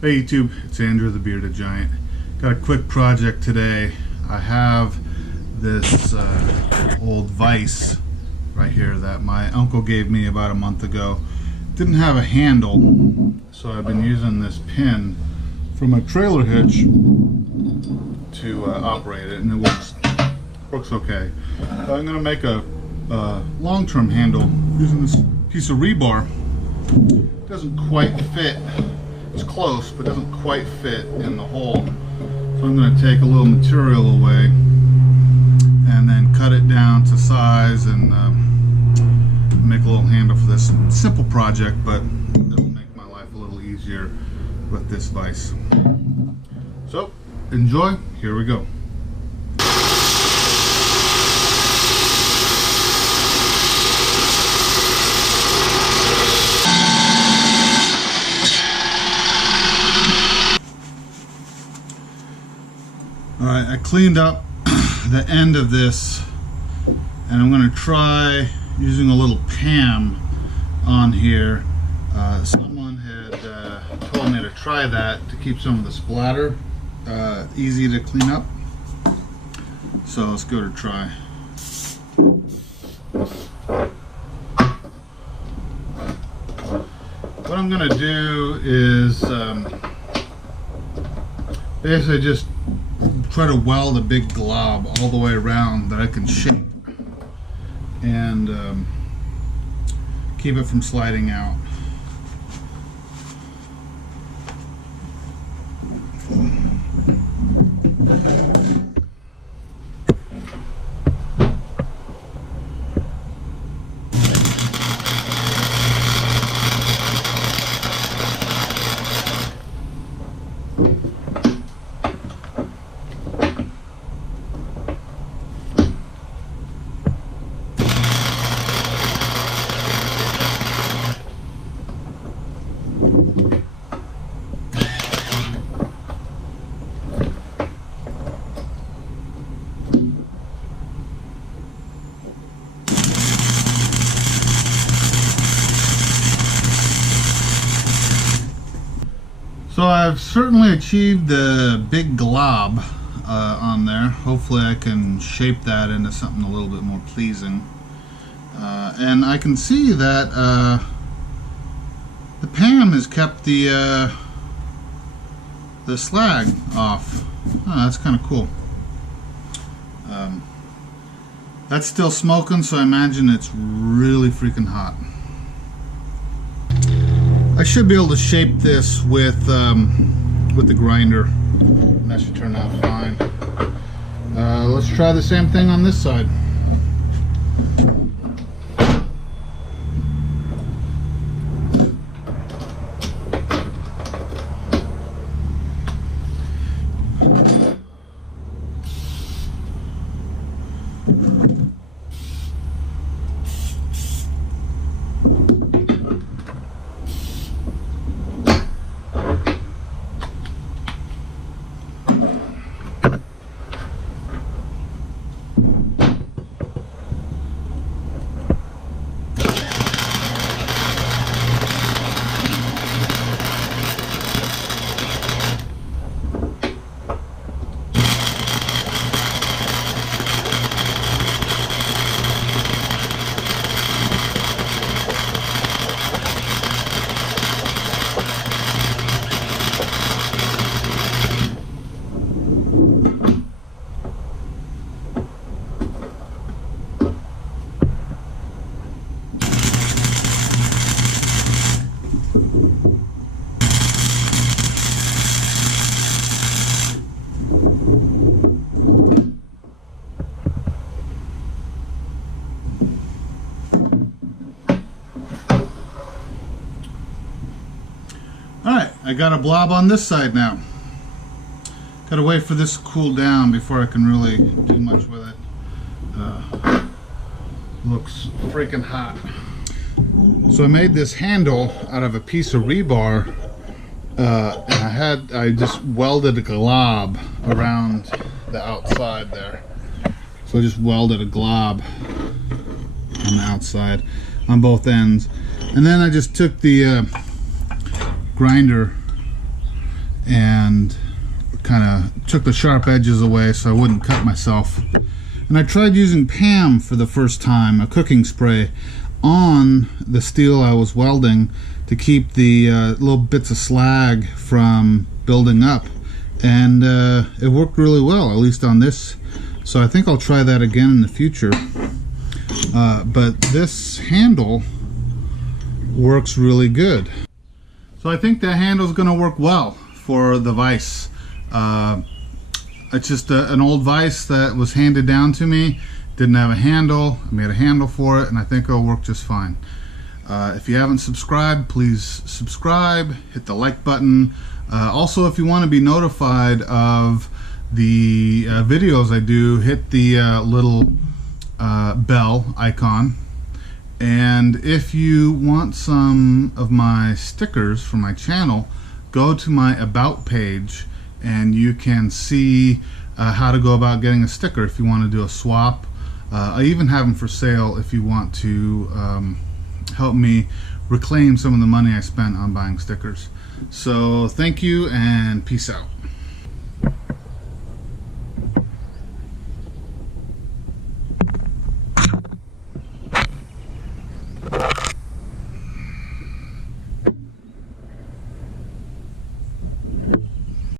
Hey YouTube, it's Andrew the Bearded Giant. Got a quick project today. I have this old vise right here that my uncle gave me about a month ago. Didn't have a handle, so I've been using this pin from a trailer hitch to operate it, and it works okay. I'm going to make a long-term handle using this piece of rebar. Doesn't quite fit. It's close, but doesn't quite fit in the hole. So I'm going to take a little material away and then cut it down to size and make a little handle for this simple project, but it'll make my life a little easier with this vise. So enjoy, here we go. Alright, I cleaned up the end of this, and I'm going to try using a little Pam on here. Someone had told me to try that to keep some of the splatter easy to clean up. So let's give it a try. What I'm going to do is basically just try to weld a big glob all the way around that I can shape and keep it from sliding out. So I've certainly achieved the big glob on there. Hopefully I can shape that into something a little bit more pleasing. And I can see that the Pam has kept the slag off. Oh, that's kind of cool. That's still smoking, so I imagine it's really freaking hot. I should be able to shape this with the grinder, and that should turn out fine. Let's try the same thing on this side. Alright, I got a blob on this side now. Gotta wait for this to cool down before I can really do much with it. Looks freaking hot. So I made this handle out of a piece of rebar, and I just welded a glob around the outside there. So I just welded a glob on the outside on both ends, and then I just took the grinder and kind of took the sharp edges away so I wouldn't cut myself. And I tried using PAM for the first time, a cooking spray, on the steel I was welding to keep the little bits of slag from building up, and it worked really well, at least on this. So I think I'll try that again in the future. But this handle works really good. So I think that handle is going to work well for the vise. It's just an old vise that was handed down to me. Didn't have a handle. I made a handle for it, and I think it'll work just fine. If you haven't subscribed, please subscribe. Hit the like button. Also, if you want to be notified of the videos I do, hit the little bell icon. And if you want some of my stickers for my channel, go to my About page, and you can see how to go about getting a sticker if you want to do a swap. I even have them for sale if you want to help me reclaim some of the money I spent on buying stickers. So thank you, and peace out.